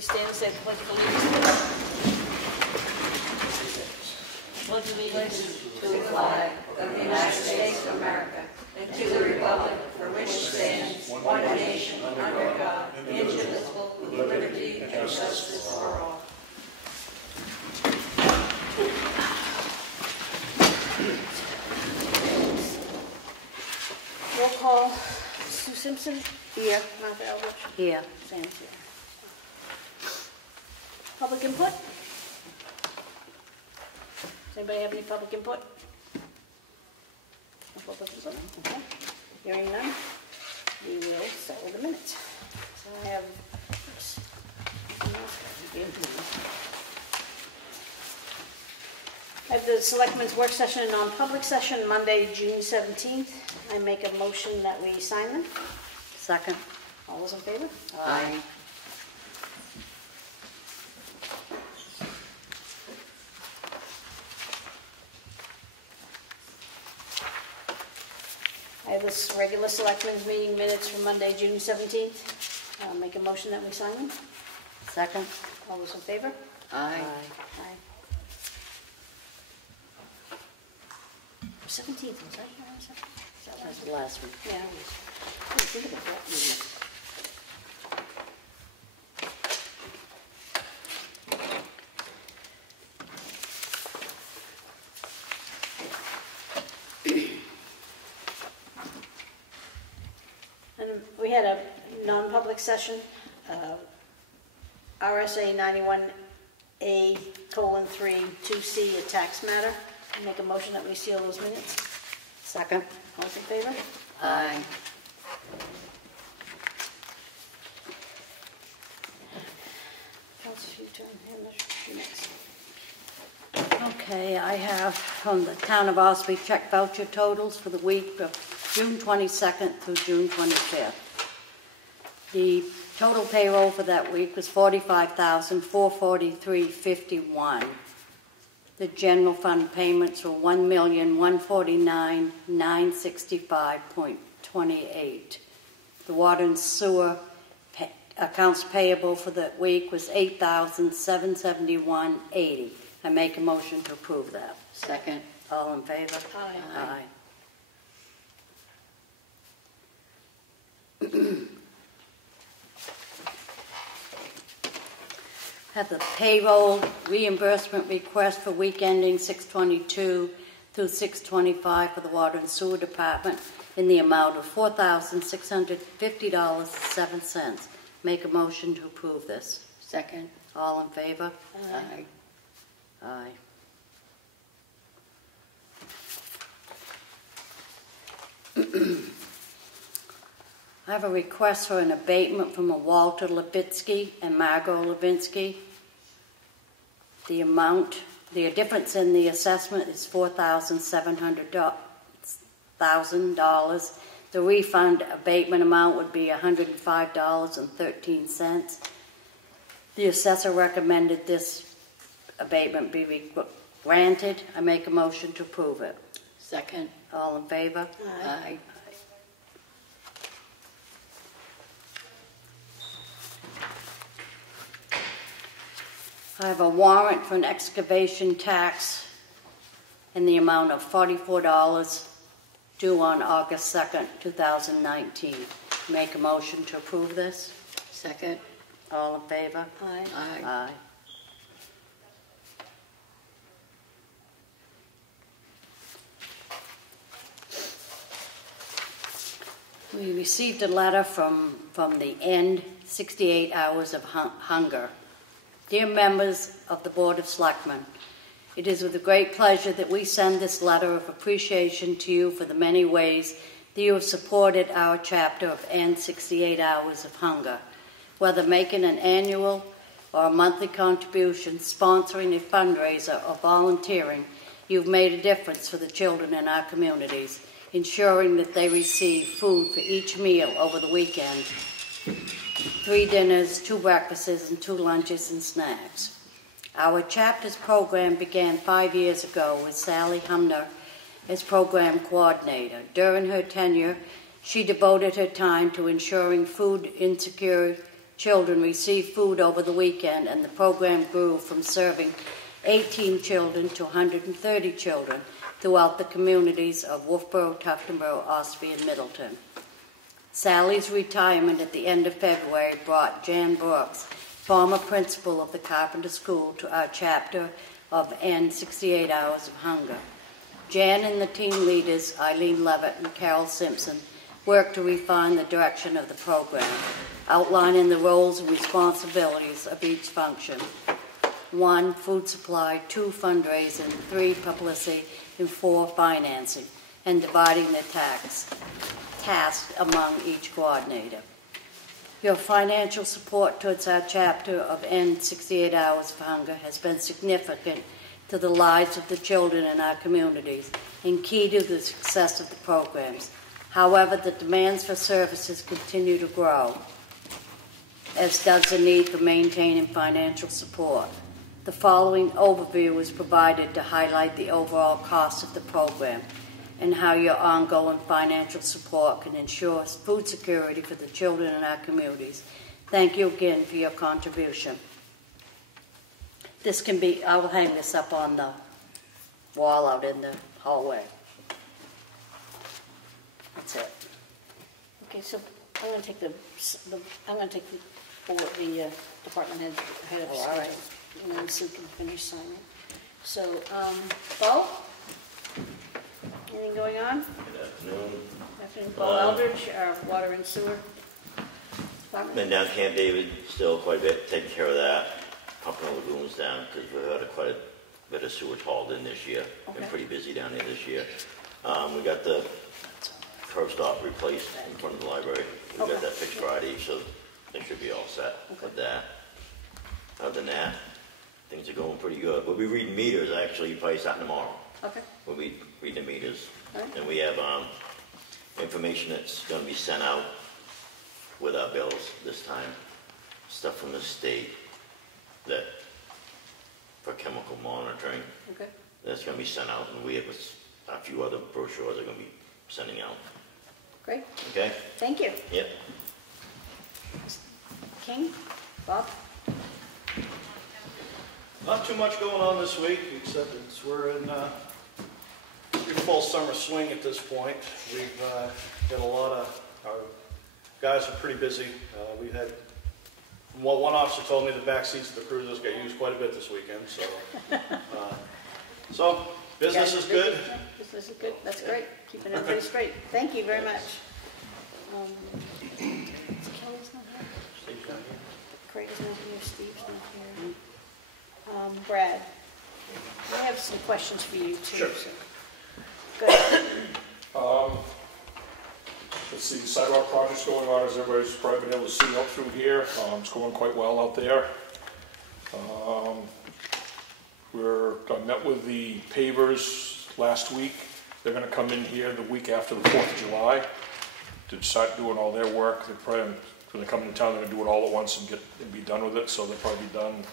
Please stand and say the Pledge of Allegiance. Pledge of Allegiance to the flag of the United States of America and to the republic for which it stands, one nation, under God, indivisible, with liberty and justice for all. Roll call. Sue Simpson. Here. Martha Eldridge. Here. Sam's here. Public input? Does anybody have any public input? No public input? Okay. Hearing none, we will settle the minutes. So I have, oops. I have the Selectmen's work session and non-public session Monday, June 17th. I make a motion that we sign them. Second. All those in favor? Aye. I have this regular Selectmen's meeting minutes from Monday, June 17th. I'll make a motion that we sign them. Second. All those in favor? Aye. Aye. 17th, was that? That was the last one. Yeah. I didn't think about that. And we had a non-public session, RSA 91A:3 2C, a tax matter. I make a motion that we seal those minutes. Second. All those in favor? Aye. Council, you turn. You next. Okay, I have from the Town of Ossipee check voucher totals for the week of June 22nd through June 25th. The total payroll for that week was $45,443.51. The general fund payments were $1,149,965.28. The water and sewer accounts payable for the week was $8,771.80. I make a motion to approve that. Second. All in favor? Aye. Aye. Have the payroll reimbursement request for week ending 6/22 through 6/25 for the water and sewer department in the amount of $4,650.07. Make a motion to approve this. Second. All in favor? Aye. Aye. I have a request for an abatement from a Walter Levitsky and Margot Levinsky. The amount, the difference in the assessment is $4,700,000. The refund abatement amount would be $105.13. The assessor recommended this abatement be granted. I make a motion to approve it. Second. All in favor? Aye. I have a warrant for an excavation tax in the amount of $44 due on August 2nd, 2019. Make a motion to approve this. Second. All in favor? Aye. Aye. Aye. We received a letter from the End 68 Hours of Hunger. Dear members of the Board of Selectmen, it is with great pleasure that we send this letter of appreciation to you for the many ways that you have supported our chapter of End 68 Hours of Hunger. Whether making an annual or a monthly contribution, sponsoring a fundraiser, or volunteering, you've made a difference for the children in our communities, ensuring that they receive food for each meal over the weekend. 3 dinners, 2 breakfasts, and 2 lunches and snacks. Our chapter's program began 5 years ago with Sally Humner as program coordinator. During her tenure, she devoted her time to ensuring food insecure children received food over the weekend, and the program grew from serving 18 children to 130 children throughout the communities of Wolfboro, Tuftonboro, Ossipee, and Middleton. Sally's retirement at the end of February brought Jan Brooks, former principal of the Carpenter School, to our chapter of End 68 Hours of Hunger. Jan and the team leaders, Eileen Levitt and Carol Simpson, worked to refine the direction of the program, outlining the roles and responsibilities of each function. 1, food supply, 2, fundraising, 3, publicity, and 4, financing, and dividing the task among each coordinator. Your financial support towards our chapter of End 68 Hours of Hunger has been significant to the lives of the children in our communities and key to the success of the programs. However, the demands for services continue to grow, as does the need for maintaining financial support. The following overview was provided to highlight the overall cost of the program and how your ongoing financial support can ensure food security for the children in our communities. Thank you again for your contribution. This can be, I will hang this up on the wall out in the hallway. That's it. Okay, so I'm going to take the department head of all right. schedule, and then Sue can finish signing. So, Bo? Anything going on? Good afternoon. Afternoon, Bo Eldridge, our water and sewer department. Been down Camp David still quite a bit, taking care of that, pumping all the lagoons down because we've had quite a bit of sewage hauled in this year. Okay. Been pretty busy down there this year. We got the curb stop replaced in front of the library. We Okay. got that fixed Friday, so they should be all set with that. Other than that, things are going pretty good. We'll be reading meters actually probably starting tomorrow. Okay. We'll be reading the meters. All right. And we have information that's going to be sent out with our bills this time. Stuff from the state that for chemical monitoring. Okay. That's going to be sent out, and we have a few other brochures are going to be sending out. Great. Okay? Thank you. Yep. King? Bob? Not too much going on this week, except we're in full summer swing at this point. We've got a lot of, our guys are pretty busy. We've had, one officer told me the back seats of the cruisers got used quite a bit this weekend, so. So, business is good. Yeah, business is good. That's great. Keeping everybody straight. Thank you very much. Kelly's not here. Steve's not here. Craig's not here. Steve's not here. Brad, I have some questions for you too. Sure. So. Go ahead. Let's see, the sidewalk project's going on, as everybody's probably been able to see up through here. It's going quite well out there. I met with the pavers last week. They're going to come in here the week after the 4th of July to start doing all their work. They're probably, when they come into town, they're going to do it all at once and be done with it. So they'll probably be done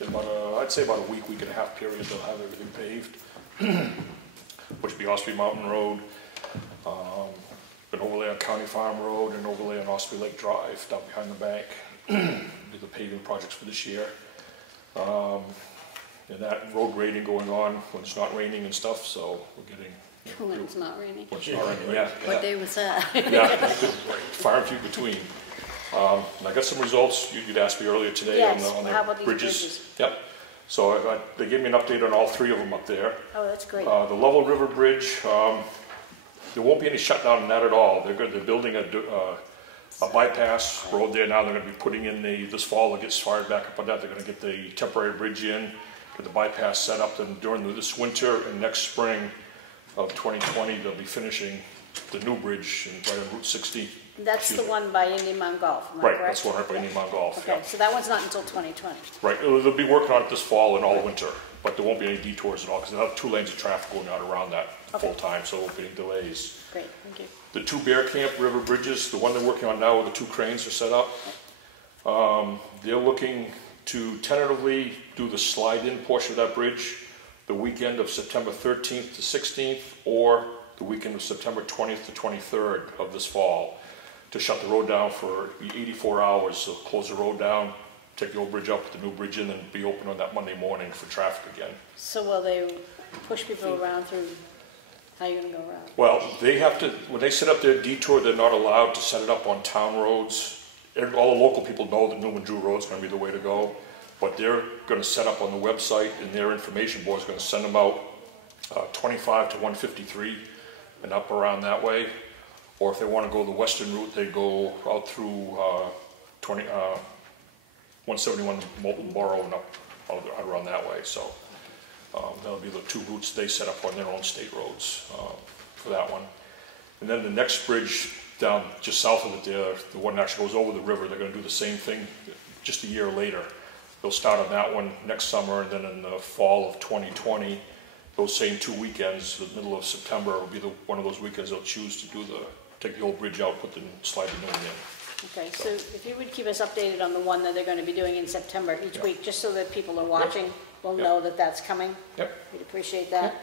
in I'd say about a week and a half period. They'll have everything paved, which would be Ossipee Mountain Road, an overlay on County Farm Road, and overlay on Ossipee Lake Drive down behind the bank. Do the paving projects for this year. And that road grading going on when it's not raining and stuff, so we're getting... When it's not raining. When it's not raining, yeah. What day was that? Yeah, far and few between. And I got some results you'd asked me earlier today on Yes, the how about these bridges. bridges? Yep. So they gave me an update on all 3 of them up there. Oh, that's great. The Lovell River Bridge, there won't be any shutdown on that at all. They're building a bypass road there now. They're going to be putting in this fall. It gets fired back up on that. They're going to get the temporary bridge in, get the bypass set up. Then during this winter and next spring of 2020, they'll be finishing the new bridge right on Route 60. That's the one by Indian Mountain Golf, am I Right, correct? that's one right by Indian Mountain Golf. Okay, Yeah. so that one's not until 2020. Right, they'll be working on it this fall and all winter, but there won't be any detours at all because they'll have 2 lanes of traffic going out around that Okay. full time, so there won't be any delays. Great, thank you. The 2 Bear Camp River bridges, the one they're working on now where the 2 cranes are set up, they're looking to tentatively do the slide-in portion of that bridge the weekend of September 13th to 16th or the weekend of September 20th to 23rd of this fall. to shut the road down for 84 hours, so close the road down, take the old bridge up, put the new bridge in, and be open on that Monday morning for traffic again. So will they push people around through, how are you gonna go around? Well, they have to, when they set up their detour, they're not allowed to set it up on town roads. All the local people know that Newman Drew Road's gonna be the way to go, but they're gonna set up on the website, and their information board's gonna send them out 25 to 153 and up around that way. Or if they wanna go the western route, they go out through 171 Molten Borough and up around that way. So that'll be the two routes they set up on their own state roads for that one. And then the next bridge down just south of it there, the one that actually goes over the river, they're going to do the same thing just a year later. They'll start on that one next summer, and then in the fall of 2020, those same 2 weekends, the middle of September will be one of those weekends they'll choose to do take the old bridge out, slide the new one in. Okay, so if you would keep us updated on the one that they're going to be doing in September each week, just so that people are watching will know that that's coming. Yep. We'd appreciate that.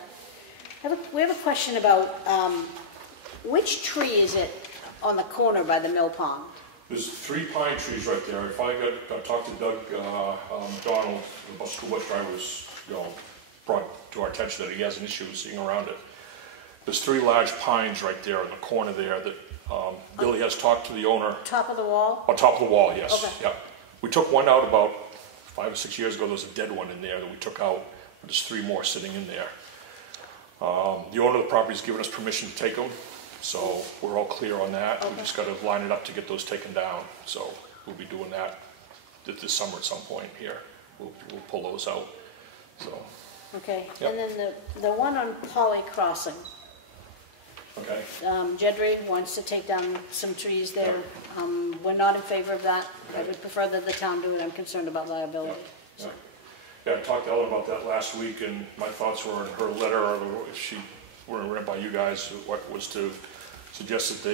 We have a question about which tree is it on the corner by the mill pond? There's 3 pine trees right there. If I talked to Doug McDonald, the school bus driver was, brought to our attention that he has an issue with seeing around it. There's 3 large pines right there in the corner there that Billy has talked to the owner. Top of the wall? On top of the wall, yes. Okay. Yep. We took one out about 5 or 6 years ago. There was a dead one in there that we took out, but there's 3 more sitting in there. The owner of the property has given us permission to take them, so we're all clear on that. Okay. We just got to line it up to get those taken down. So we'll be doing that this summer at some point here. We'll pull those out. So. Okay, Yep. and then the one on Polly Crossing. Okay. Jedry wants to take down some trees there. We're not in favor of that. I would prefer that the town do it. I'm concerned about liability. Yeah, I talked to Ellen about that last week, and my thoughts were in her letter, or if she were read by you guys, what was to suggest that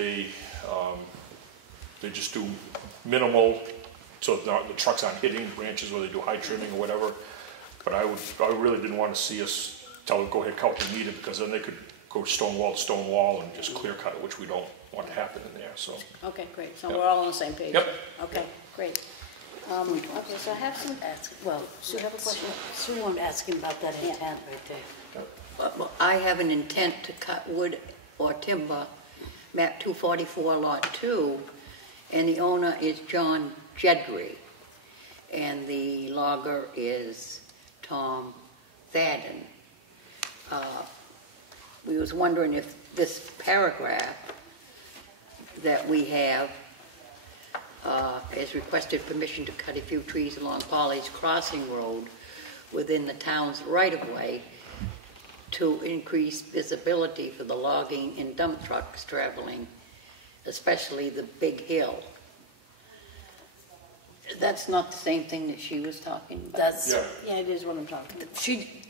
they just do minimal, so the trucks aren't hitting branches where they do high trimming or whatever. But I really didn't want to see us tell them go ahead cut what they needed, because then they could go stone wall to stone wall and just clear cut it, which we don't want to happen in there. So. Okay, great. So we're all on the same page. Yep. Okay, great. Okay, so I have some. Sue, have a question? Sue wanted to ask him about that intent right there. Well, I have an intent to cut wood or timber, map 244, lot 2, and the owner is John Jedry, and the logger is Tom Thadden. We was wondering if this paragraph that we have has requested permission to cut a few trees along Polly's Crossing Road within the town's right-of-way to increase visibility for the logging and dump trucks traveling, especially the big hill. That's not the same thing that she was talking about. Yeah, it is what I'm talking about.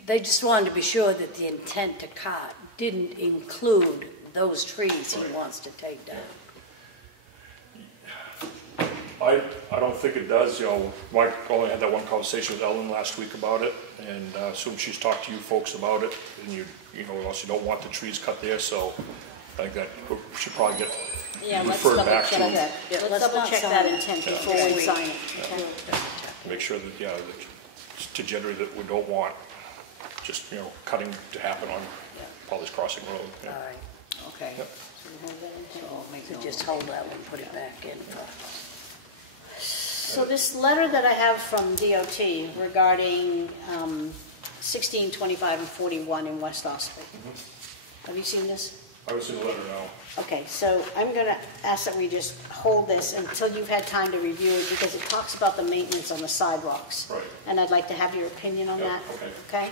They just wanted to be sure that the intent to cut didn't include those trees he wants to take down. I don't think it does. Mike only had that one conversation with Ellen last week about it, and I assume she's talked to you folks about it, and you also don't want the trees cut there, so I think that should probably get referred back to. Let's double check that intent before we sign it. Okay. Make sure that, to Jedry, that we don't want just, cutting to happen on Polly's Crossing Road. All right. Okay. Yep. So just hold that one, put it back in. So this letter that I have from DOT regarding 16, 25, and 41 in West Ossipee. Have you seen this? I haven't seen the letter now. Okay, so I'm going to ask that we just hold this until you've had time to review it, because it talks about the maintenance on the sidewalks. Right. And I'd like to have your opinion on that. Okay. Okay?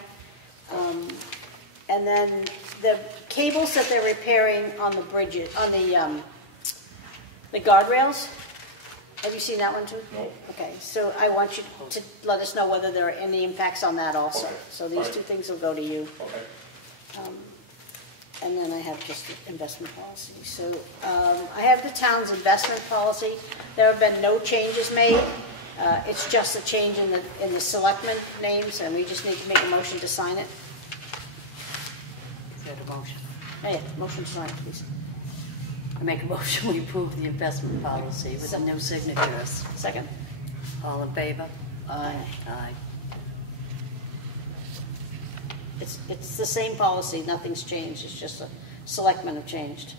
And then the cables that they're repairing on the bridges, on the guardrails. Have you seen that one too? No. Okay, so I want you to let us know whether there are any impacts on that also. Okay. So these two things will go to you. Okay. And then I have just the investment policy. So I have the town's investment policy. There have been no changes made. It's just a change in the selectmen names, and we just need to make a motion to sign it. Is that a motion? Hey, motion to sign, please. I make a motion we approve the investment policy with the new signatures. Second. All in favor? Aye. Aye. It's the same policy, nothing's changed, it's just the selectmen have changed.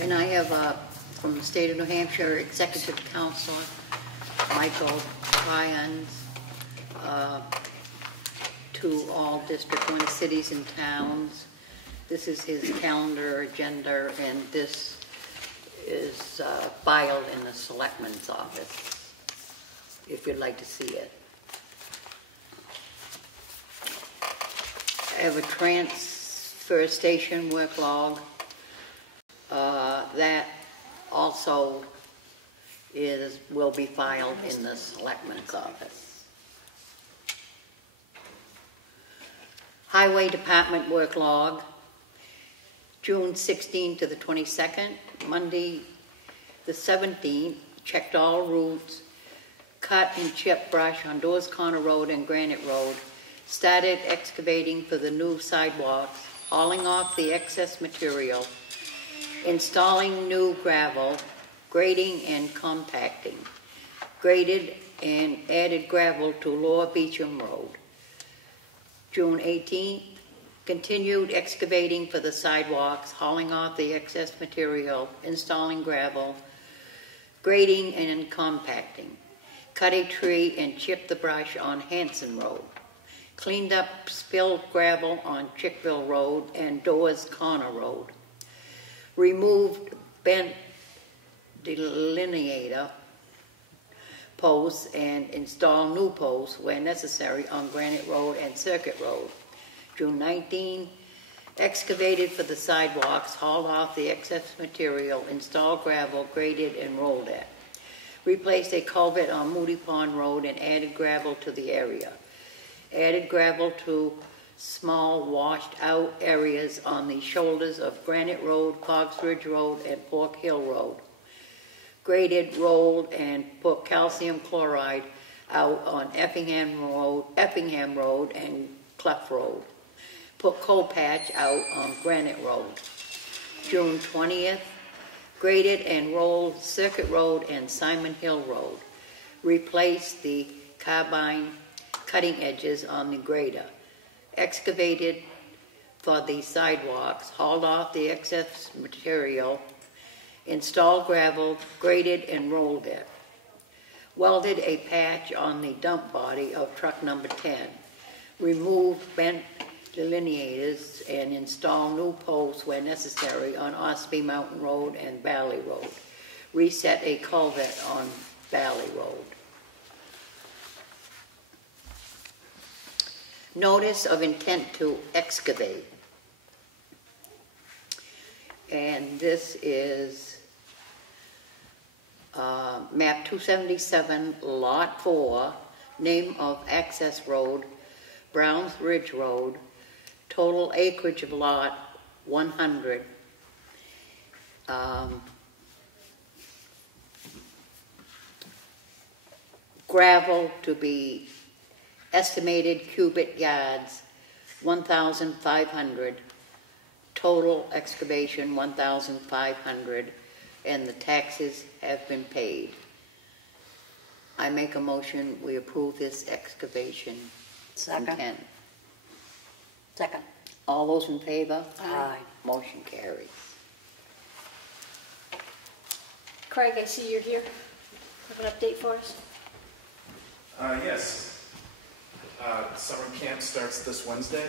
And I have from the state of New Hampshire Executive Counselor, Michael Ryans, to all District 1 cities and towns. This is his calendar agenda, and this is filed in the Selectmen's office, if you'd like to see it. I have a transfer station work log. That also will be filed in the Selectmen's office. Highway Department work log, June 16th to the 22nd, Monday the 17th, checked all routes, cut and chipped brush on Doors Corner Road and Granite Road, started excavating for the new sidewalks, hauling off the excess material, installing new gravel, grading and compacting, graded and added gravel to Lower Beecham Road. June 18th, continued excavating for the sidewalks, hauling off the excess material, installing gravel, grading and compacting, cut a tree and chipped the brush on Hanson Road, cleaned up spilled gravel on Chickville Road and Doors Corner Road, removed bent delineator posts and install new posts where necessary on Granite Road and Circuit Road. June 19, excavated for the sidewalks, hauled off the excess material, installed gravel, graded and rolled it. Replaced a culvert on Moody Pond Road and added gravel to the area. Added gravel to small washed out areas on the shoulders of Granite Road, Cogs Ridge Road and Fork Hill Road. Graded, rolled, and put calcium chloride out on Effingham Road and Clough Road. Put coal patch out on Granite Road. June 20th, graded and rolled Circuit Road and Simon Hill Road. Replaced the carbine cutting edges on the grader. Excavated for the sidewalks, hauled off the excess material, installed gravel, graded and rolled it. Welded a patch on the dump body of truck number 10. Removed bent delineators and installed new posts where necessary on Ossipee Mountain Road and Valley Road. Reset a culvert on Valley Road. Notice of intent to excavate. And this is map 277, lot 4, name of access road, Browns Ridge Road, total acreage of lot 100. Gravel to be estimated cubic yards 1,500. Total excavation 1,500, and the taxes have been paid. I make a motion we approve this excavation. Second. Intent. Second. All those in favor? Aye. Motion carries. Craig, I see you're here. Have an update for us? Yes. Summer camp starts this Wednesday.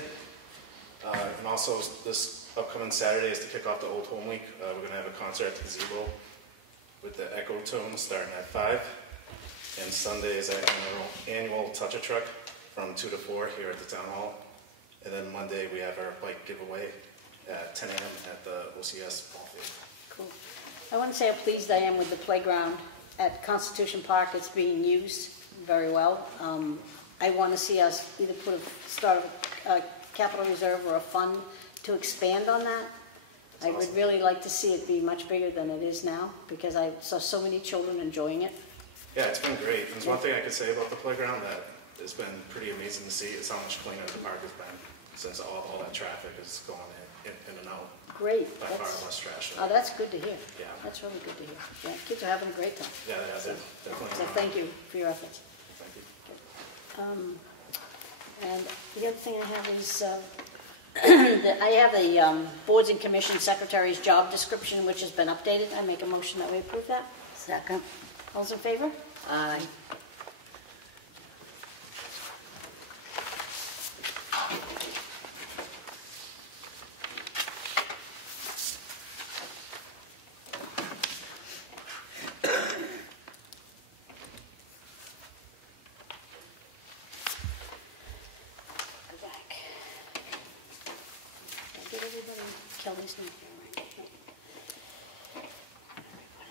And also this upcoming Saturday is to kick off the Old Home Week. We're going to have a concert at the gazebo with the Echo Tones starting at 5. And Sunday is our annual Touch-A-Truck from 2 to 4 here at the Town Hall. And then Monday we have our bike giveaway at 10 a.m. at the OCS ball field. Cool. I want to say how pleased I am with the playground at Constitution Park. It's being used very well. I want to see us either start a capital reserve or a fund to expand on that. I would really like to see it be much bigger than it is now, because I saw so many children enjoying it. Yeah, it's been great. There's one thing I could say about the playground, that it's been pretty amazing to see how much cleaner the park has been since all that traffic is going in and out. Great. By far less trash. Oh, that's good to hear. Yeah. That's really good to hear. Yeah, kids are having a great time. Yeah, they're definitely. So thank you for your efforts. Thank you. And the other thing I have is, that I have a boards and commission secretary's job description, which has been updated. I make a motion that we approve that. Second. All those in favor? Aye. Go back. Did everybody, Kelly's not here, right?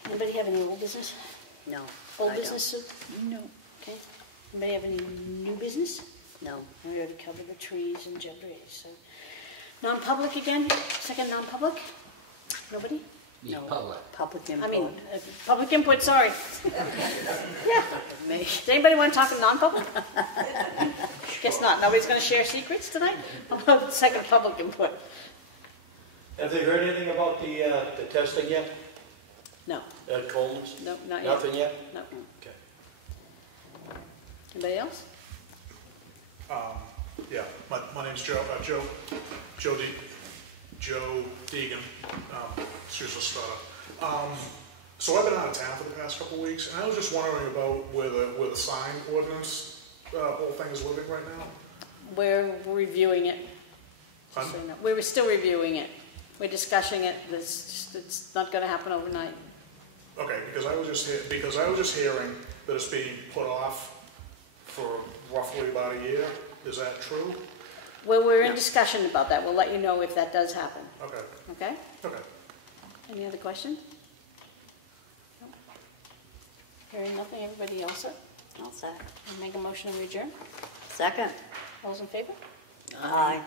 Anybody have any old business? No. Old I don't. business, Sue? No. Okay. Anybody have any new business? No. We already covered the trees and debris, so. Non-public again? Second non-public? Nobody? No. Public input. I mean, public input, sorry. Yeah. Me. Does anybody want to talk in non-public? Guess not. Nobody's going to share secrets tonight? How about the second public input? Have they heard anything about the testing yet No. at Coleman's? No, not yet. Nothing yet? No. Okay. Anybody else? Yeah, my name's Joe Deegan, excuse the stutter. So I've been out of town for the past couple of weeks, and I was just wondering about where the sign ordinance whole thing is living right now. We're reviewing it. Pardon? So, no, we were still reviewing it. We're discussing it. It's not going to happen overnight. Okay, because I was just hearing that it's being put off for roughly about a year. Is that true? Well, we're in discussion about that. We'll let you know if that does happen. Okay. Okay? Okay. Any other questions? No? Hearing nothing, everybody else set? All set. Make a motion to adjourn. Second. All those in favor? Aye.